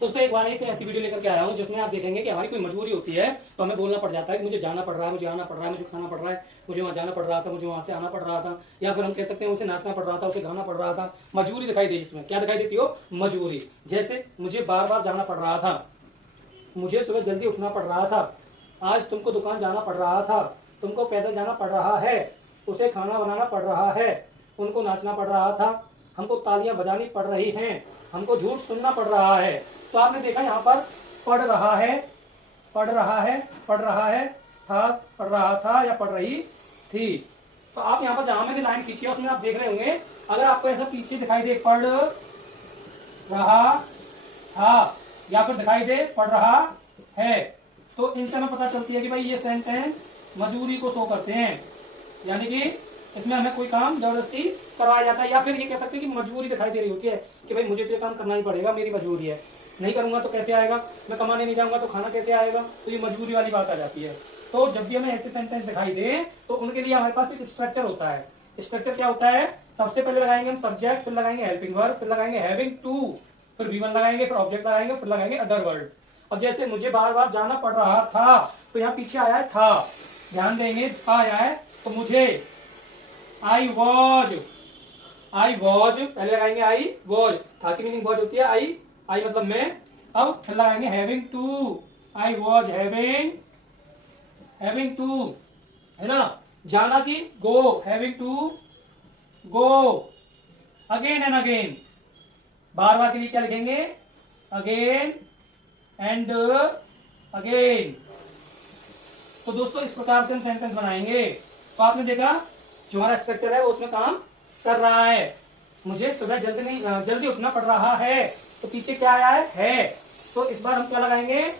दोस्तों एक बार एक ऐसी वीडियो लेकर के आया हूँ जिसमें आप देखेंगे कि हमारी कोई मजबूरी होती है तो हमें बोलना पड़ जाता है कि मुझे जाना पड़ रहा है, मुझे आना पड़ रहा है, मुझे खाना पड़ रहा है, मुझे वहाँ जाना पड़ रहा था, मुझे वहाँ से आना पड़ रहा था, या फिर हम कह सकते हैं उसे नाचना पड़ रहा था, उसे गाना पड़ रहा था। मजबूरी दिखाई दे, जिसमें क्या दिखाई देती हो? मजबूरी। जैसे मुझे बार बार जाना पड़ रहा था, मुझे सुबह जल्दी उठना पड़ रहा था, आज तुमको दुकान जाना पड़ रहा था, तुमको पैदल जाना पड़ रहा है, उसे खाना बनाना पड़ रहा है, उनको नाचना पड़ रहा था, हमको तालियां बजानी पड़ रही हैं, हमको झूठ सुनना पड़ रहा है। तो आपने देखा यहाँ पर पढ़ रहा है, पढ़ रहा है, पढ़ रहा है, था, पढ़ रहा था या पढ़ रही थी। तो आप यहाँ पर जहां में भी लाइन खींची है उसमें आप देख रहे होंगे, अगर आपको ऐसा पीछे दिखाई दे पढ़ रहा था या फिर दिखाई दे पढ़ रहा है, तो इनसे हमें पता चलती है कि भाई ये सेंटेंस मजबूरी को शो करते हैं, यानी कि इसमें हमें कोई काम जबरदस्ती करवाया जाता है, या फिर ये कह सकते हैं कि मजबूरी दिखाई दे रही होती है कि भाई मुझे तो ये काम करना ही पड़ेगा, मेरी मजबूरी है, नहीं करूंगा तो कैसे आएगा, मैं कमाने नहीं जाऊंगा तो खाना कैसे आएगा, तो ये मजबूरी वाली बात आ जाती है। तो जब भी हमें ऐसे सेंटेंस दिखाई दे तो उनके लिए हमारे पास एक स्ट्रक्चर होता है। स्ट्रक्चर क्या होता है? सबसे पहले लगाएंगे हम सब्जेक्ट, फिर लगाएंगे हेल्पिंग वर्ब, फिर लगाएंगे हैविंग टू, फिर V1 लगाएंगे, फिर ऑब्जेक्ट लगाएंगे, फिर लगाएंगे अदर वर्ड। अब जैसे मुझे बार बार जाना पड़ रहा था, तो यहाँ पीछे आया है था, ध्यान देंगे था आया है, तो मुझे आई वॉज पहले लगाएंगे आई वॉज, था की मीनिंग वॉज होती है, आई मतलब मैं। अब फिर लगाएंगे having to, I was having to, है ना। जाना की go, having to go, again and again, बार बार के लिए क्या लिखेंगे? Again and again. तो दोस्तों इस प्रकार से हम सेंटेंस बनाएंगे। तो आपने देखा जो हमारा स्ट्रक्चर है वो उसमें काम कर रहा है। मुझे सुबह जल्दी उठना पड़ रहा है, तो पीछे क्या आया है। तो इस बार हम क्या लगाएंगे?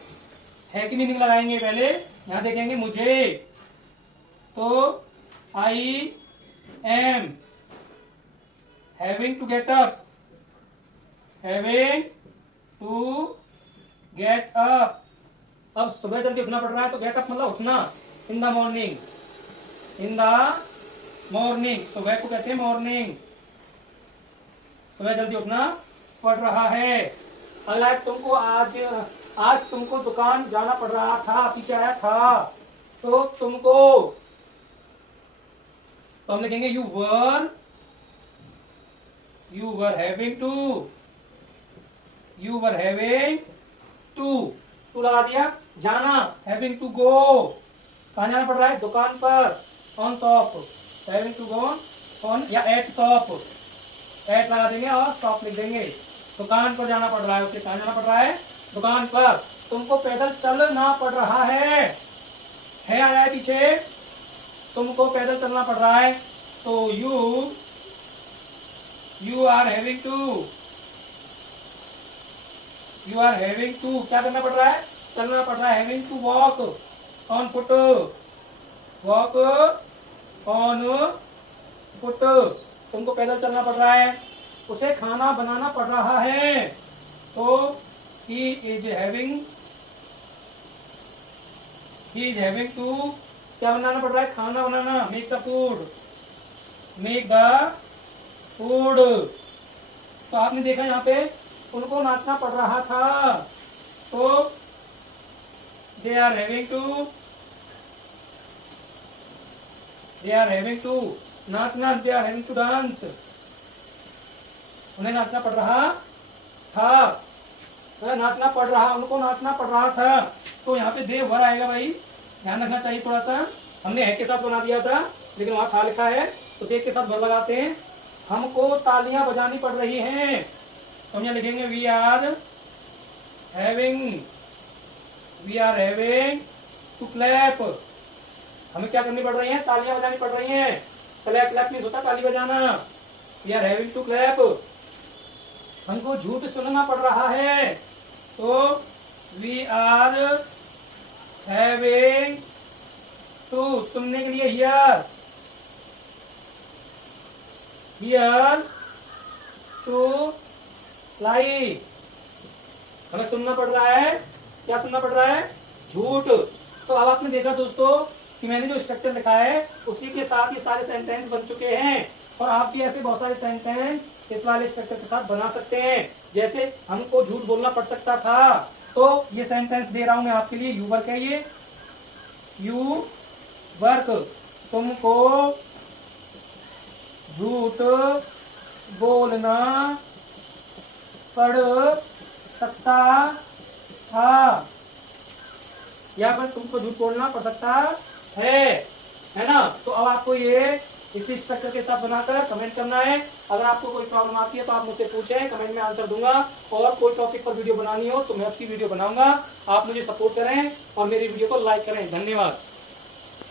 है की मीनिंग लगाएंगे। पहले यहां देखेंगे मुझे, तो I am having to get up, having to get up. अब सुबह जल्दी उठना पड़ रहा है तो गेट अप मतलब उठना, in the morning, in the morning, सुबह को कहते हैं मॉर्निंग, सुबह जल्दी उठना पड़ रहा है। अगर तुमको आज तुमको दुकान जाना पड़ रहा था, पीछे आया था, तो तुमको, तो हम लिखेंगे यू वर हैविंग टू लगा दिया। जाना हैविंग टू गो, कहाँ जाना पड़ रहा है? दुकान पर, on shop, having to go on, या एट शॉप, एट लगा देंगे और शॉप लिख देंगे। दुकान पर जाना पड़ रहा है, उसे कहाँ जाना पड़ रहा है? दुकान पर। तुमको पैदल चलना पड़ रहा है आया है पीछे, तुमको पैदल चलना पड़ रहा है, तो यू आर हैविंग टू क्या करना पड़ रहा है? चलना पड़ रहा है। Having to walk on foot, तुमको पैदल चलना पड़ रहा है। उसे खाना बनाना पड़ रहा है, तो ही इज हैविंग टू क्या बनाना पड़ रहा है? खाना बनाना, मेक द फूड। तो आपने देखा यहाँ पे उनको नाचना पड़ रहा था, तो दे आर हैविंग टू नाचना, they are having to dance, उन्हें नाचना पड़ रहा था, नाचना पड़ रहा, उनको नाचना पड़ रहा था। तो यहाँ पे दे वर आएगा भाई, ध्यान रखना चाहिए थोड़ा सा। हमने है के साथ बना दिया था, लेकिन वहां था लिखा है, तो दे के साथ वर लगाते हैं। हमको तालियां बजानी पड़ रही हैं, तो हम यहाँ लिखेंगे we are having to clap. हमें क्या करनी पड़ रही है? तालियां बजानी पड़ रही हैं। क्लैप मीन्स होता ताली बजाना। We are having to clap. हमको झूठ सुनना पड़ रहा है, तो वी आर हैविंग टू, सुनने के लिए हियर टू लाई, हमें सुनना पड़ रहा है। क्या सुनना पड़ रहा है? झूठ। तो अब आपने देखा दोस्तों कि मैंने जो स्ट्रक्चर लिखा है उसी के साथ ये सारे सेंटेंस बन चुके हैं, और आप भी ऐसे बहुत सारे सेंटेंस इस वाले स्ट्रक्चर के साथ बना सकते हैं। जैसे हमको झूठ बोलना पड़ सकता था, तो ये सेंटेंस दे रहा हूं मैं आपके लिए, यू वर्क है ये, यू वर्क, तुमको झूठ बोलना पड़ सकता था, या फिर तुमको झूठ बोलना पड़ सकता है ना। तो अब आपको ये इसी स्ट्रक्चर के साथ बनाकर कमेंट करना है। अगर आपको कोई प्रॉब्लम आती है तो आप मुझसे पूछें, कमेंट में आंसर दूंगा। और कोई टॉपिक पर वीडियो बनानी हो तो मैं उसकी वीडियो बनाऊंगा। आप मुझे सपोर्ट करें और मेरी वीडियो को लाइक करें। धन्यवाद।